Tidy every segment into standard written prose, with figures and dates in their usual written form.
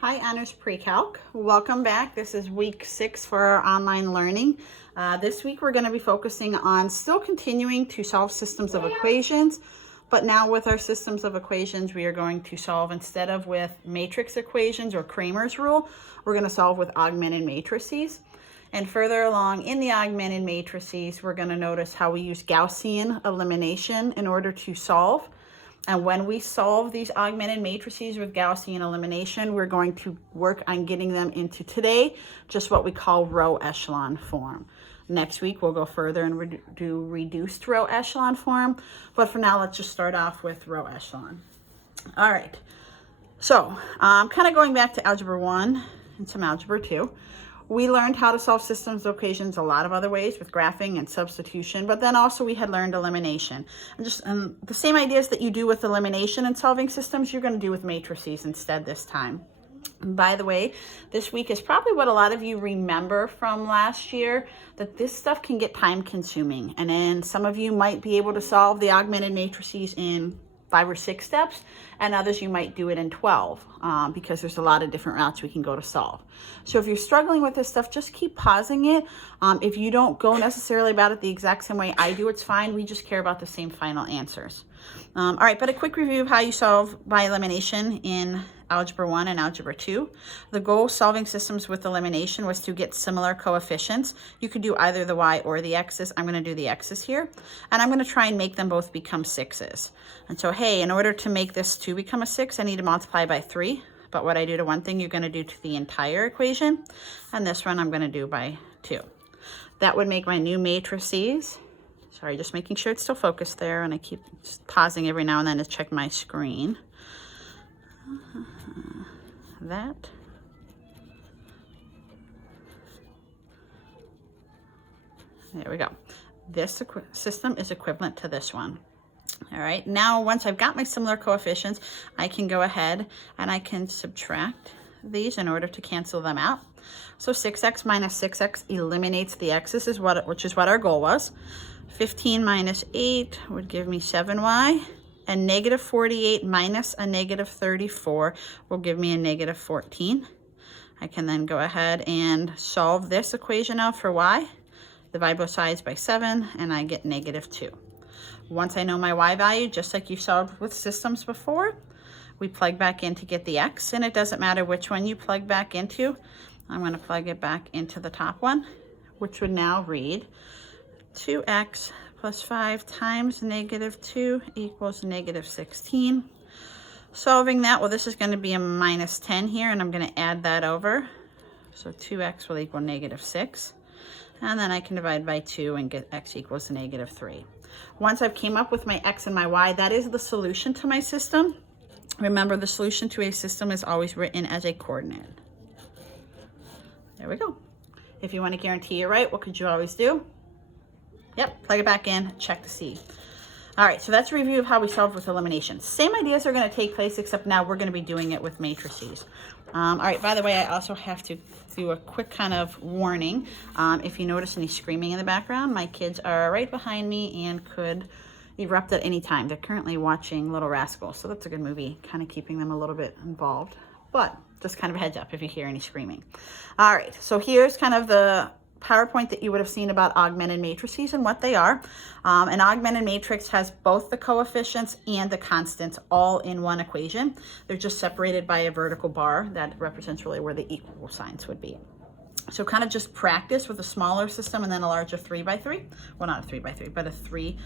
Hi, Honors Pre-Calc. Welcome back. This is week 6 for our online learning. This week we're going to be focusing on still continuing to solve systems of equations, but now with our systems of equations we are going to solve, instead of with matrix equations or Cramer's rule, we're going to solve with augmented matrices. And further along in the augmented matrices, we're going to notice how we use Gaussian elimination in order to solve. And when we solve these augmented matrices with Gaussian elimination, we're going to work on getting them into today just what we call row echelon form. Next week, we'll go further and do reduced row echelon form. But for now, let's just start off with row echelon. All right. So kind of going back to Algebra 1 and some Algebra 2. We learned how to solve systems of equations a lot of other ways with graphing and substitution, but then also we had learned elimination. And just the same ideas that you do with elimination and solving systems, you're going to do with matrices instead this time. And by the way, this week is probably what a lot of you remember from last year, that this stuff can get time consuming. And then some of you might be able to solve the augmented matrices in 5 or 6 steps, and others you might do it in 12 because there's a lot of different routes we can go to solve. So if you're struggling with this stuff, just keep pausing it. If you don't go necessarily about it the exact same way I do, it's fine. We just care about the same final answers. All right, but a quick review of how you solve by elimination in Algebra 1 and Algebra 2. The goal of solving systems with elimination was to get similar coefficients. You could do either the y or the x's. I'm going to do the x's here, and I'm going to try and make them both become 6's. And so, hey, in order to make this 2 become a 6, I need to multiply by 3. But what I do to one thing, you're going to do to the entire equation, and this one I'm going to do by 2. That would make my new matrices. Sorry, just making sure it's still focused there, and I keep just pausing every now and then to check my screen. That. There we go. This system is equivalent to this one. All right, now once I've got my similar coefficients, I can go ahead and I can subtract these in order to cancel them out. So 6x minus 6x eliminates the x's, which is what our goal was. 15 minus 8 would give me 7y. And negative 48 minus a negative 34 will give me a negative 14. I can then go ahead and solve this equation out for y. Divide both sides by 7, and I get negative 2. Once I know my y value, just like you solved with systems before, we plug back in to get the x, and it doesn't matter which one you plug back into. I'm going to plug it back into the top one, which would now read 2x plus 5 times negative 2 equals negative 16. Solving that, well, this is going to be a minus 10 here, and I'm going to add that over. So 2x will equal negative 6. And then I can divide by 2 and get x equals negative 3. Once I've came up with my x and my y, that is the solution to my system. Remember, the solution to a system is always written as a coordinate. There we go. If you want to guarantee you're right, what could you always do? Yep, plug it back in, check to see. All right, so that's a review of how we solve with elimination. Same ideas are going to take place, except now we're going to be doing it with matrices. All right, by the way, I also have to do a quick kind of warning. If you notice any screaming in the background, my kids are right behind me and could erupt at any time. They're currently watching Little Rascals, so that's a good movie, kind of keeping them a little bit involved. But just kind of a heads up if you hear any screaming. All right, so here's kind of the PowerPoint that you would have seen about augmented matrices and what they are. An augmented matrix has both the coefficients and the constants all in one equation. They're just separated by a vertical bar that represents really where the equal signs would be. So kind of just practice with a smaller system and then a larger 3x3. Well, not a 3x3, but a 3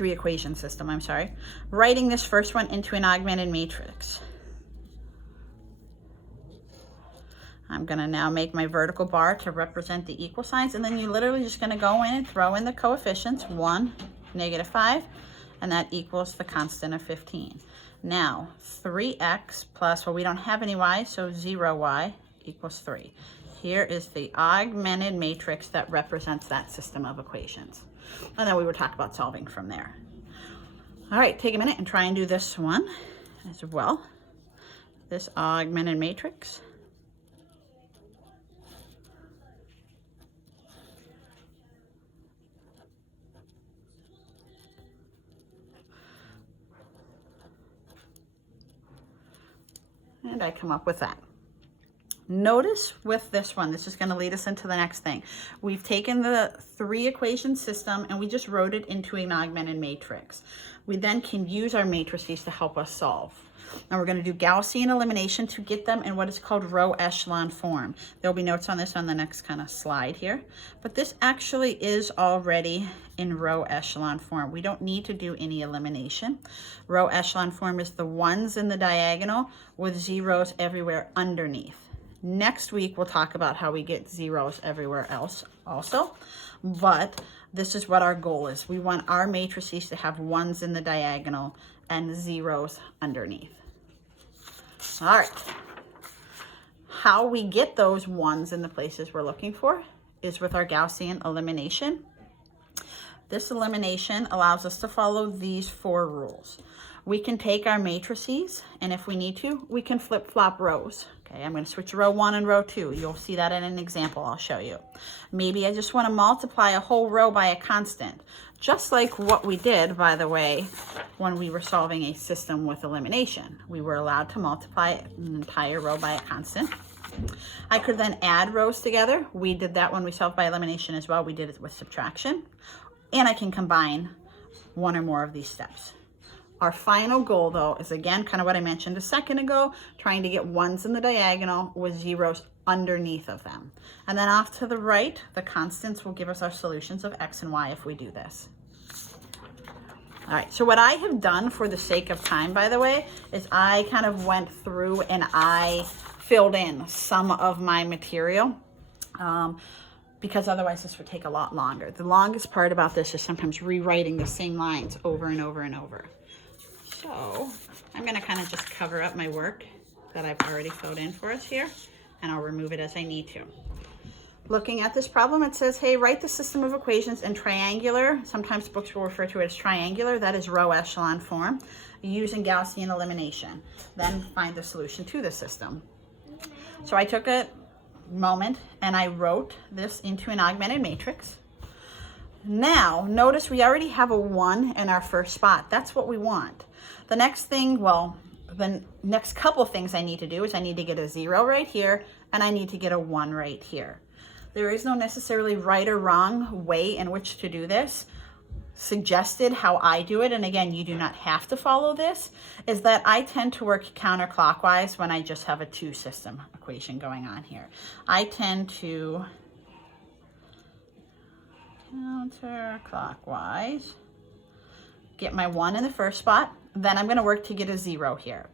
equation system, I'm sorry. Writing this first one into an augmented matrix. I'm going to now make my vertical bar to represent the equal signs, and then you're literally just going to go in and throw in the coefficients, 1, negative 5, and that equals the constant of 15. Now, 3x plus, well, we don't have any y, so 0y equals 3. Here is the augmented matrix that represents that system of equations. And then we would talk about solving from there. All right, take a minute and try and do this one as well. This augmented matrix. And I come up with that. Notice with this one, this is going to lead us into the next thing. We've taken the 3 equation system and we just wrote it into an augmented matrix. We then can use our matrices to help us solve. And we're going to do Gaussian elimination to get them in what is called row echelon form. There'll be notes on this on the next kind of slide here. But this actually is already in row echelon form. We don't need to do any elimination. Row echelon form is the ones in the diagonal with zeros everywhere underneath. Next week, we'll talk about how we get zeros everywhere else also, but this is what our goal is. We want our matrices to have ones in the diagonal and zeros underneath. All right. How we get those ones in the places we're looking for is with our Gaussian elimination. This elimination allows us to follow these 4 rules. We can take our matrices, and if we need to, we can flip-flop rows. Okay, I'm going to switch row 1 and row 2. You'll see that in an example I'll show you. Maybe I just want to multiply a whole row by a constant, just like what we did, by the way, when we were solving a system with elimination. We were allowed to multiply an entire row by a constant. I could then add rows together. We did that when we solved by elimination as well. We did it with subtraction. And I can combine one or more of these steps. Our final goal, though, is again kind of what I mentioned a second ago, trying to get ones in the diagonal with zeros underneath of them. And then off to the right, the constants will give us our solutions of x and y if we do this. All right, so what I have done for the sake of time, by the way, is I kind of went through and I filled in some of my material. Because otherwise this would take a lot longer. The longest part about this is sometimes rewriting the same lines over and over and over. So I'm gonna kind of just cover up my work that I've already filled in for us here, and I'll remove it as I need to. Looking at this problem, it says, hey, write the system of equations in triangular. Sometimes books will refer to it as triangular. That is row echelon form, using Gaussian elimination. Then find the solution to the system. So I took a moment and I wrote this into an augmented matrix. Now notice we already have a 1 in our first spot. That's what we want. The next thing, well, the next couple things I need to do is I need to get a 0 right here and I need to get a 1 right here. There is no necessarily right or wrong way in which to do this. Suggested how I do it, and again, you do not have to follow this, is that I tend to work counterclockwise when I just have a 2 system equation going on here. I tend to counterclockwise, get my 1 in the first spot, then I'm going to work to get a 0 here.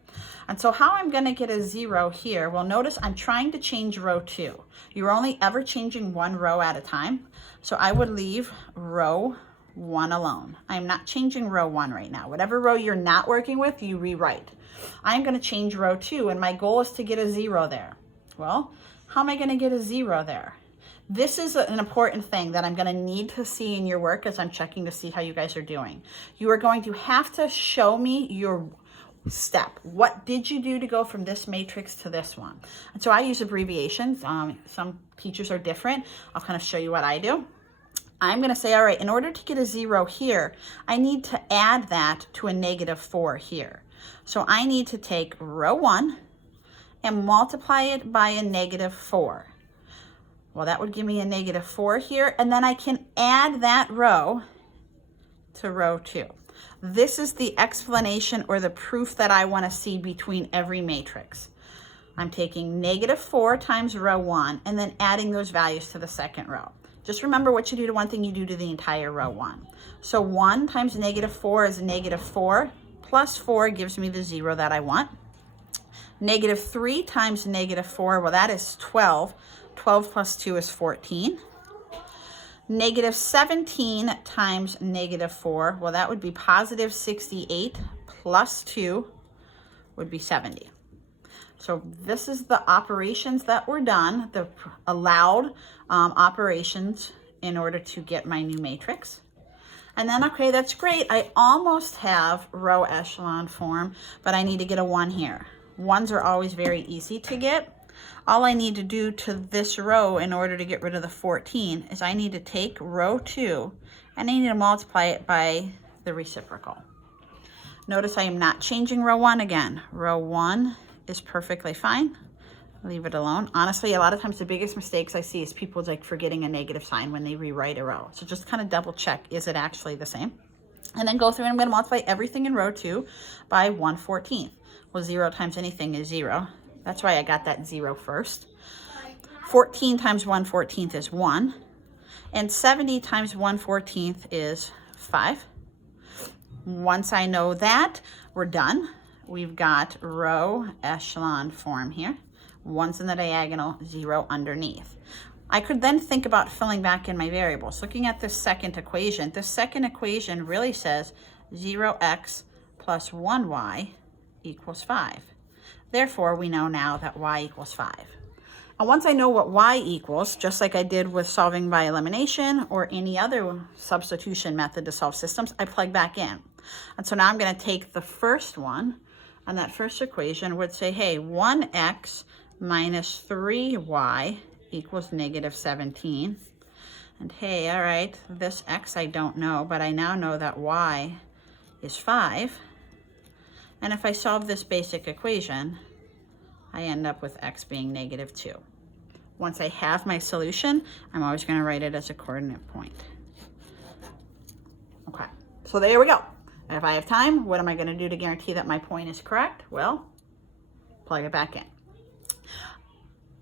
And so how I'm going to get a 0 here, well, notice I'm trying to change row 2. You're only ever changing 1 row at a time, so I would leave row 1 alone. I'm not changing row 1 right now. Whatever row you're not working with, you rewrite. I'm going to change row 2, and my goal is to get a 0 there. Well, how am I going to get a 0 there? This is an important thing that I'm going to need to see in your work as I'm checking to see how you guys are doing. You are going to have to show me your step. What did you do to go from this matrix to this one? And so I use abbreviations. Some teachers are different. I'll kind of show you what I do. I'm going to say, all right, in order to get a 0 here, I need to add that to a -4 here. So I need to take row 1 and multiply it by a -4. Well, that would give me a -4 here, and then I can add that row to row 2. This is the explanation or the proof that I want to see between every matrix. I'm taking -4 times row 1 and then adding those values to the second row. Just remember what you do to one thing, you do to the entire row 1. So 1 times -4 is -4, plus 4 gives me the 0 that I want. -3 times -4, well, that is 12. 12 plus 2 is 14. -17 times -4, well, that would be positive 68 plus 2 would be 70. So this is the operations that were done, the allowed operations in order to get my new matrix. And then, okay, that's great. I almost have row echelon form, but I need to get a 1 here. 1s are always very easy to get. All I need to do to this row in order to get rid of the 14 is I need to take row 2 and I need to multiply it by the reciprocal. Notice I am not changing row 1 again. Row 1 is perfectly fine. Leave it alone. Honestly, a lot of times the biggest mistakes I see is people like forgetting a negative sign when they rewrite a row. So just kind of double check, is it actually the same? And then go through and I'm going to multiply everything in row 2 by 1/14. Well, 0 times anything is 0. That's why I got that 0 first. 14 times 1/14 is 1. And 70 times 1/14 is 5. Once I know that, we're done. We've got row echelon form here. 1's in the diagonal, 0 underneath. I could then think about filling back in my variables. Looking at this second equation really says 0x plus 1y equals 5. Therefore, we know now that y equals 5. And once I know what y equals, just like I did with solving by elimination or any other substitution method to solve systems, I plug back in. And so now I'm going to take the first one, and that first equation would say, hey, 1x minus 3y equals negative 17. And hey, all right, this x I don't know, but I now know that y is 5. And if I solve this basic equation, I end up with x being negative 2. Once I have my solution, I'm always going to write it as a coordinate point. Okay, so there we go. And if I have time, what am I going to do to guarantee that my point is correct? Well, plug it back in.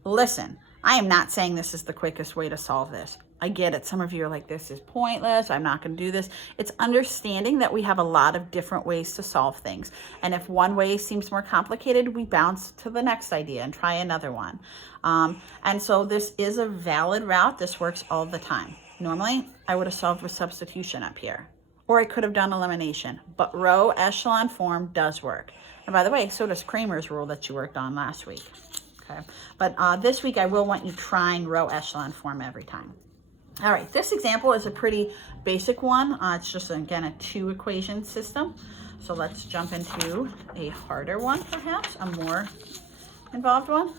Listen, I am not saying this is the quickest way to solve this. I get it. Some of you are like, this is pointless. I'm not going to do this. It's understanding that we have a lot of different ways to solve things. And if one way seems more complicated, we bounce to the next idea and try another one. And so this is a valid route. This works all the time. Normally, I would have solved with substitution up here, or I could have done elimination, but row echelon form does work. And by the way, so does Kramer's rule that you worked on last week. Okay, but this week I will want you trying row echelon form every time. All right, this example is a pretty basic one. It's just, again, a 2 equation system. So let's jump into a harder one, perhaps, a more involved one.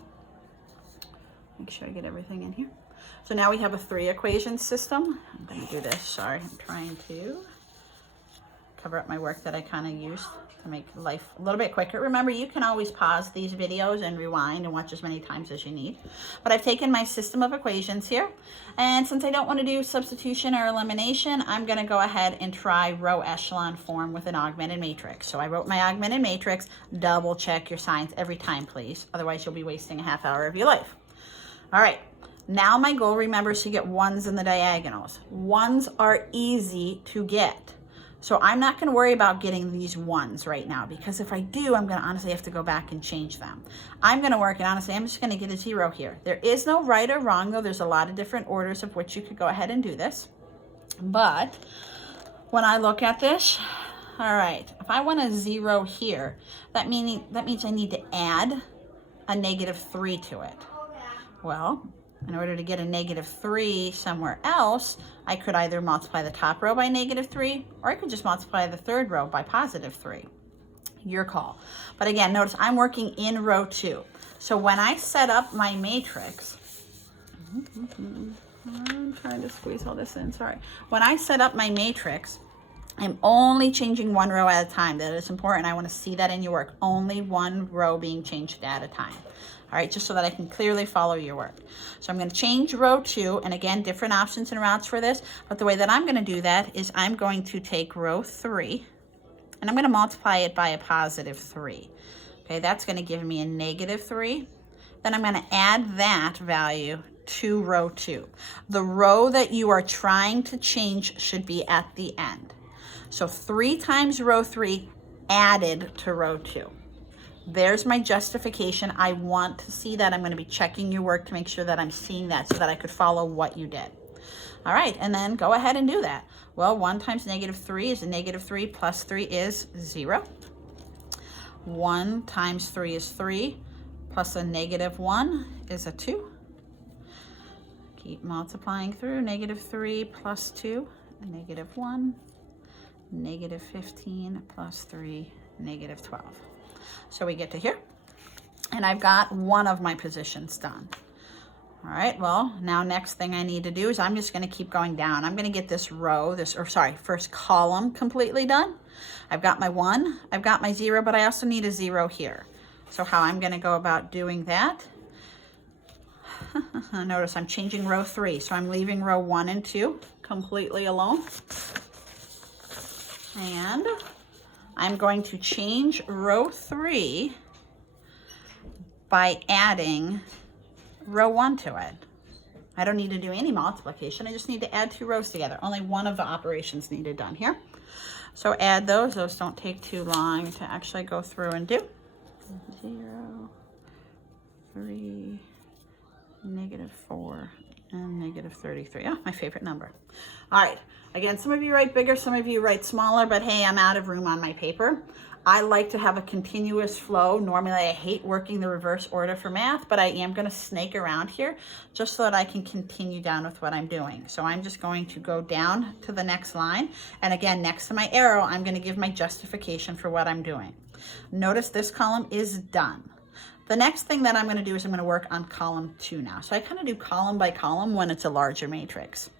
Make sure I get everything in here. So now we have a 3 equation system. I'm going to do this. Sorry, I'm trying to cover up my work that I kind of used to make life a little bit quicker. Remember, you can always pause these videos and rewind and watch as many times as you need. But I've taken my system of equations here, and since I don't want to do substitution or elimination, I'm going to go ahead and try row echelon form with an augmented matrix. So I wrote my augmented matrix. Double check your signs every time, please. Otherwise, you'll be wasting a half hour of your life. All right. Now my goal, remember, is to get 1's in the diagonals. 1's are easy to get. So I'm not going to worry about getting these 1's right now, because if I do, I'm going to honestly have to go back and change them. I'm going to work, and honestly, I'm just going to get a 0 here. There is no right or wrong, though. There's a lot of different orders of which you could go ahead and do this. But when I look at this, all right, if I want a 0 here, that means I need to add a negative 3 to it. Well, in order to get a negative 3 somewhere else, I could either multiply the top row by negative 3, or I could just multiply the third row by positive 3. Your call. But again, notice I'm working in row 2. So when I set up my matrix, I'm trying to squeeze all this in, sorry. When I set up my matrix, I'm only changing 1 row at a time. That is important. I want to see that in your work. Only 1 row being changed at a time. All right, just so that I can clearly follow your work. So I'm going to change row 2, and again, different options and routes for this, but the way that I'm going to do that is I'm going to take row 3, and I'm going to multiply it by a positive 3. Okay, that's going to give me a negative 3. Then I'm going to add that value to row 2. The row that you are trying to change should be at the end. So 3 times row 3 added to row 2. There's my justification. I want to see that. I'm going to be checking your work to make sure that I'm seeing that so that I could follow what you did. All right, and then go ahead and do that. Well, 1 times negative 3 is a negative 3 plus 3 is 0. 1 times 3 is 3 plus a negative 1 is a 2. Keep multiplying through. Negative 3 plus 2, a negative 1. Negative 15 plus 3, negative 12. So we get to here, and I've got one of my positions done. All right, well, now next thing I need to do is I'm just going to keep going down. I'm going to get this row, first column completely done. I've got my 1, I've got my 0, but I also need a 0 here. So how I'm going to go about doing that, notice I'm changing row 3. So I'm leaving row 1 and 2 completely alone. And I'm going to change row 3 by adding row 1 to it. I don't need to do any multiplication. I just need to add 2 rows together. Only one of the operations needed done here. So add those. Those don't take too long to actually go through and do. 0, 3, -4, and -33. Oh, my favorite number. All right. Again, some of you write bigger, some of you write smaller, but hey, I'm out of room on my paper. I like to have a continuous flow. Normally, I hate working the reverse order for math, but I am going to snake around here just so that I can continue down with what I'm doing. So I'm just going to go down to the next line. And again, next to my arrow, I'm going to give my justification for what I'm doing. Notice this column is done. The next thing that I'm going to do is I'm going to work on column 2 now. So I kind of do column by column when it's a larger matrix.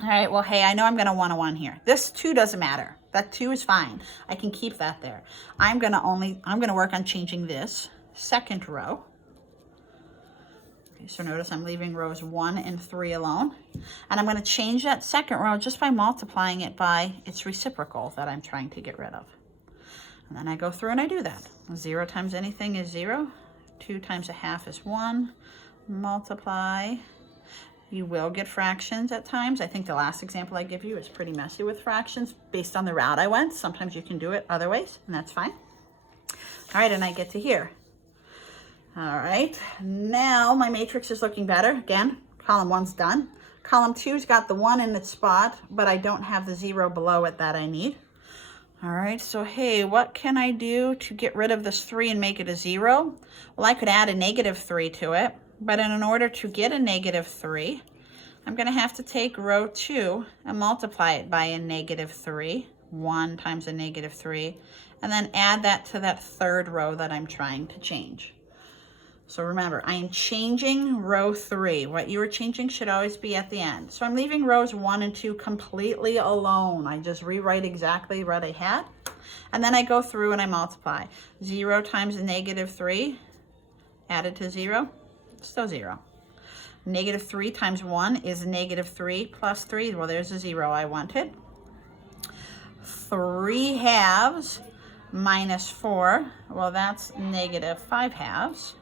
All right, well, hey, I know I'm going to 101 here. This 2 doesn't matter. That 2 is fine. I can keep that there. I'm going to work on changing this second row. Okay, so notice I'm leaving rows 1 and 3 alone. And I'm going to change that second row just by multiplying it by its reciprocal that I'm trying to get rid of. And then I go through and I do that. 0 times anything is 0. 2 times 1/2 is 1. Multiply. You will get fractions at times. I think the last example I give you is pretty messy with fractions based on the route I went. Sometimes you can do it other ways, and that's fine. All right, and I get to here. All right, now my matrix is looking better. Again, column 1's done. Column 2's got the 1 in its spot, but I don't have the 0 below it that I need. All right, so hey, what can I do to get rid of this 3 and make it a 0? Well, I could add a -3 to it. But in order to get a -3, I'm going to have to take row 2 and multiply it by a -3, 1 times a -3, and then add that to that third row that I'm trying to change. So remember, I am changing row 3. What you are changing should always be at the end. So I'm leaving rows 1 and 2 completely alone. I just rewrite exactly what I had. And then I go through and I multiply. 0 times a -3 added to 0. Still 0. -3 times 1 is -3 plus 3. Well, there's a 0 I wanted. 3/2 minus 4. Well, that's -5/2.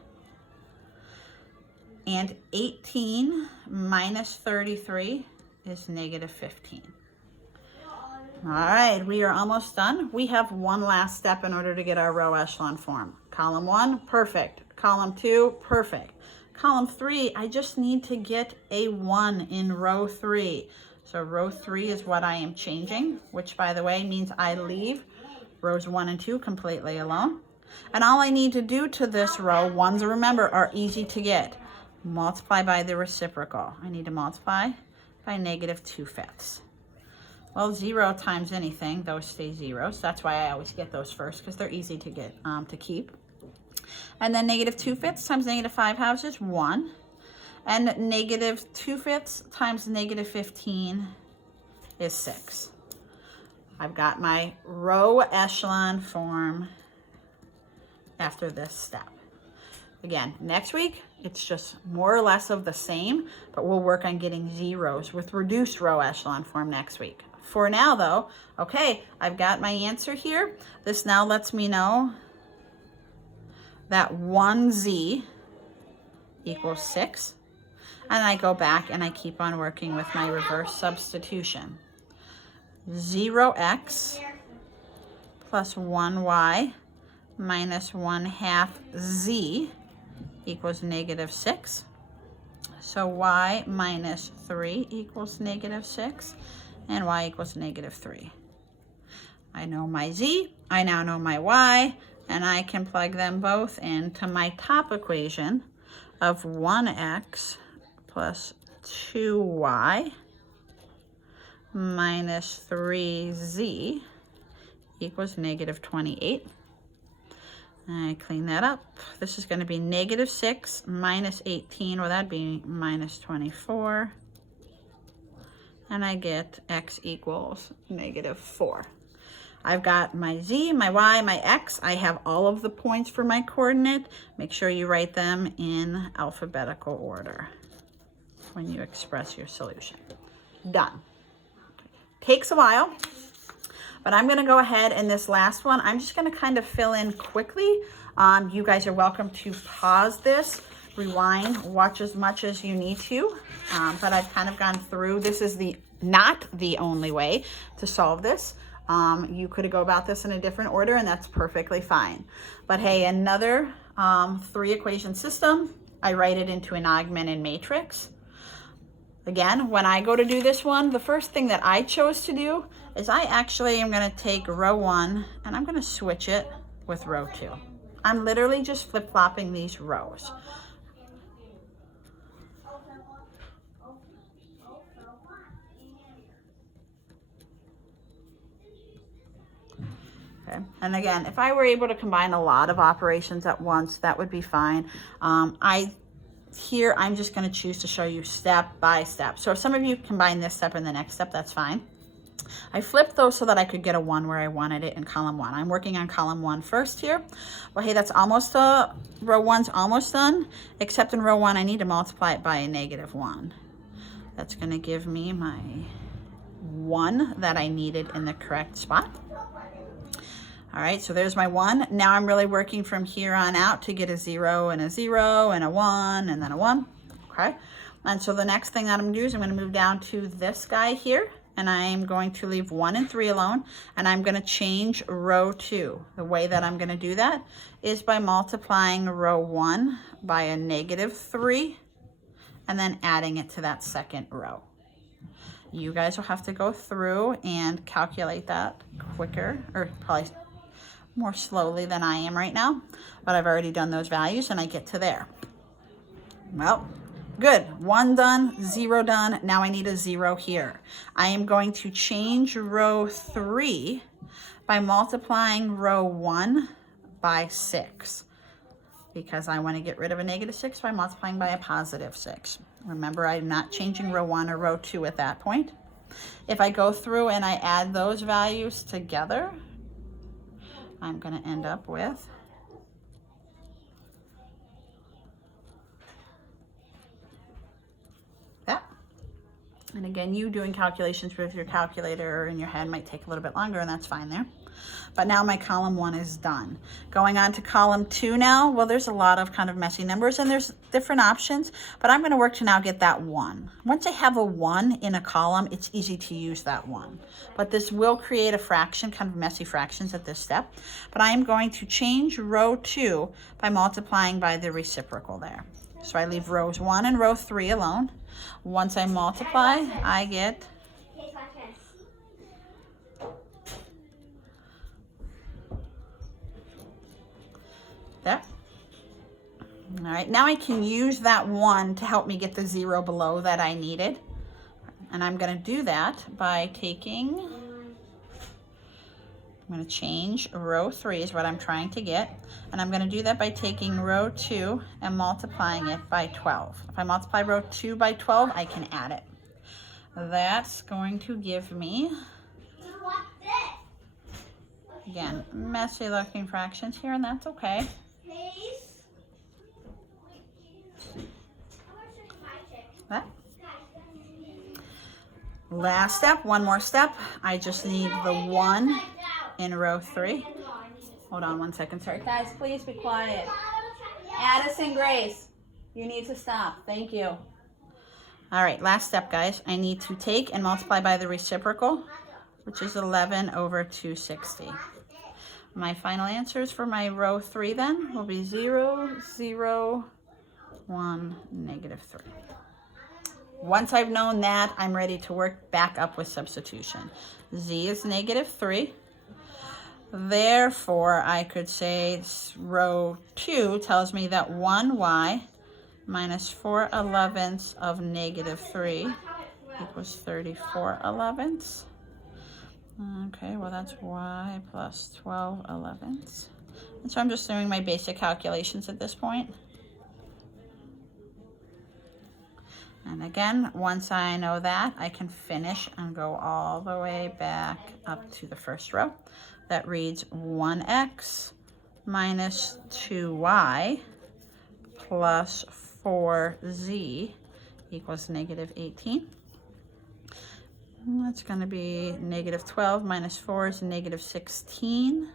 And 18 minus 33 is -15. All right, we are almost done. We have one last step in order to get our row echelon form. Column 1, perfect. Column 2, perfect. Column 3, I just need to get a 1 in row 3. So row 3 is what I am changing, which by the way means I leave rows 1 and 2 completely alone. And all I need to do to this row, 1s, remember, are easy to get. Multiply by the reciprocal. I need to multiply by -2/5. Well, 0 times anything, those stay 0. So that's why I always get those first, because they're easy to get to keep. And then -2/5 times -5/2 is 1. And -2/5 times -15 is 6. I've got my row echelon form after this step. Again, next week, it's just more or less of the same, but we'll work on getting zeros with reduced row echelon form next week. For now, though, okay, I've got my answer here. This now lets me know that 1z equals 6. And I go back and I keep on working with my reverse substitution. 0x plus 1y minus 1/2 z equals -6. So y minus 3 equals -6, and y equals -3. I know my z, I now know my y, and I can plug them both into my top equation of 1x plus 2y minus 3z equals -28. I clean that up. This is going to be -6 minus 18, well, that'd be -24. And I get x equals -4. I've got my Z, my Y, my X. I have all of the points for my coordinate. Make sure you write them in alphabetical order when you express your solution. Done. Takes a while, but I'm gonna go ahead and this last one, I'm just gonna kind of fill in quickly. You guys are welcome to pause this, rewind, watch as much as you need to, but I've kind of gone through. This is not the only way to solve this. You could go about this in a different order, and that's perfectly fine. But hey, another 3-equation system, I write it into an augmented matrix. Again, when I go to do this one, the first thing that I chose to do is I actually am going to take row 1 and I'm going to switch it with row 2. I'm literally just flip-flopping these rows. Okay. And again, if I were able to combine a lot of operations at once, that would be fine. Here, I'm just going to choose to show you step by step. So if some of you combine this step and the next step, that's fine. I flipped those so that I could get a 1 where I wanted it in column 1. I'm working on column 1 first here. Well, hey, that's almost, row 1's almost done, except in row 1, I need to multiply it by a -1. That's going to give me my 1 that I needed in the correct spot. All right, so there's my 1. Now I'm really working from here on out to get a 0 and a 0 and a 1 and then a 1, okay? And so the next thing that I'm gonna do is I'm gonna move down to this guy here, and I'm going to leave 1 and 3 alone, and I'm gonna change row 2. The way that I'm gonna do that is by multiplying row 1 by a -3, and then adding it to that second row. You guys will have to go through and calculate that quicker, or probably more slowly than I am right now, but I've already done those values and I get to there. Well, good. 1 done, 0 done. Now I need a 0 here. I am going to change row 3 by multiplying row 1 by 6, because I want to get rid of a -6 by multiplying by a +6. Remember, I'm not changing row 1 or row 2 at that point. If I go through and I add those values together, I'm going to end up with that. And again, you doing calculations with your calculator or in your head might take a little bit longer, and that's fine there. But now my column 1 is done. Going on to column 2 now, well, there's a lot of kind of messy numbers and there's different options, but I'm going to work to now get that 1. Once I have a 1 in a column, it's easy to use that 1. But this will create a fraction, kind of messy fractions at this step. But I am going to change row 2 by multiplying by the reciprocal there. So I leave rows 1 and row 3 alone. Once I multiply, I get there. All right, now I can use that 1 to help me get the 0 below that I needed. And I'm going to do that by taking, I'm going to change row 3 is what I'm trying to get. And I'm going to do that by taking row 2 and multiplying it by 12. If I multiply row 2 by 12, I can add it. That's going to give me, again, messy looking fractions here, and that's okay. That. Last step, one more step. I just need the 1 in row 3. Hold on 1 second. Sorry, guys, please be quiet. Addison Grace, you need to stop. Thank you. All right, last step, guys. I need to take and multiply by the reciprocal, which is 11 over 260. My final answers for my row 3 then will be 0, 0, 1, -3. Once I've known that, I'm ready to work back up with substitution. Z is -3. Therefore, I could say row 2 tells me that 1y minus 4/11 of -3 equals 34/11. Okay, well that's y plus 12/11. And so I'm just doing my basic calculations at this point. And again, once I know that, I can finish and go all the way back up to the first row. That reads 1x minus 2y plus 4z equals negative 18. And that's going to be negative 12 minus 4 is negative 16.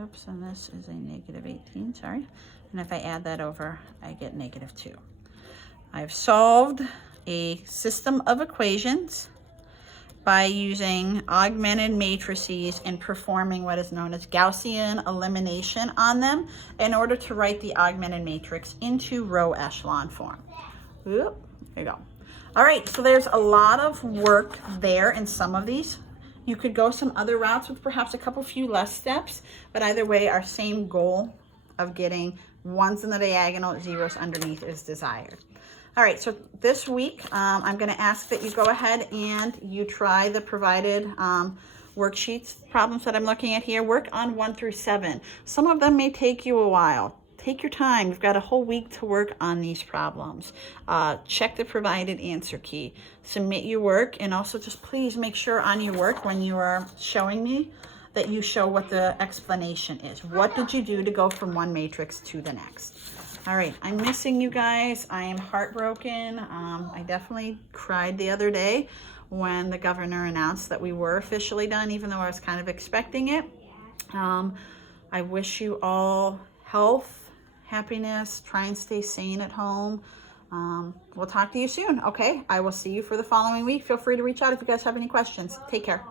Oops, and this is a negative 18, sorry. And if I add that over, I get negative 2. I've solved a system of equations by using augmented matrices and performing what is known as Gaussian elimination on them in order to write the augmented matrix into row echelon form. Oop, there you go. All right, so there's a lot of work there in some of these. You could go some other routes with perhaps a few less steps, but either way, our same goal of getting ones in the diagonal, zeros underneath is desired. All right, so this week, I'm gonna ask that you go ahead and you try the provided worksheets, problems that I'm looking at here. Work on 1 through 7. Some of them may take you a while. Take your time. You've got a whole week to work on these problems. Check the provided answer key. Submit your work, and also just please make sure on your work when you are showing me that you show what the explanation is. What did you do to go from one matrix to the next? All right, I'm missing you guys. I am heartbroken. I definitely cried the other day when the governor announced that we were officially done, even though I was kind of expecting it. I wish you all health, happiness, try and stay sane at home. We'll talk to you soon, okay? I will see you for the following week. Feel free to reach out if you guys have any questions. Take care.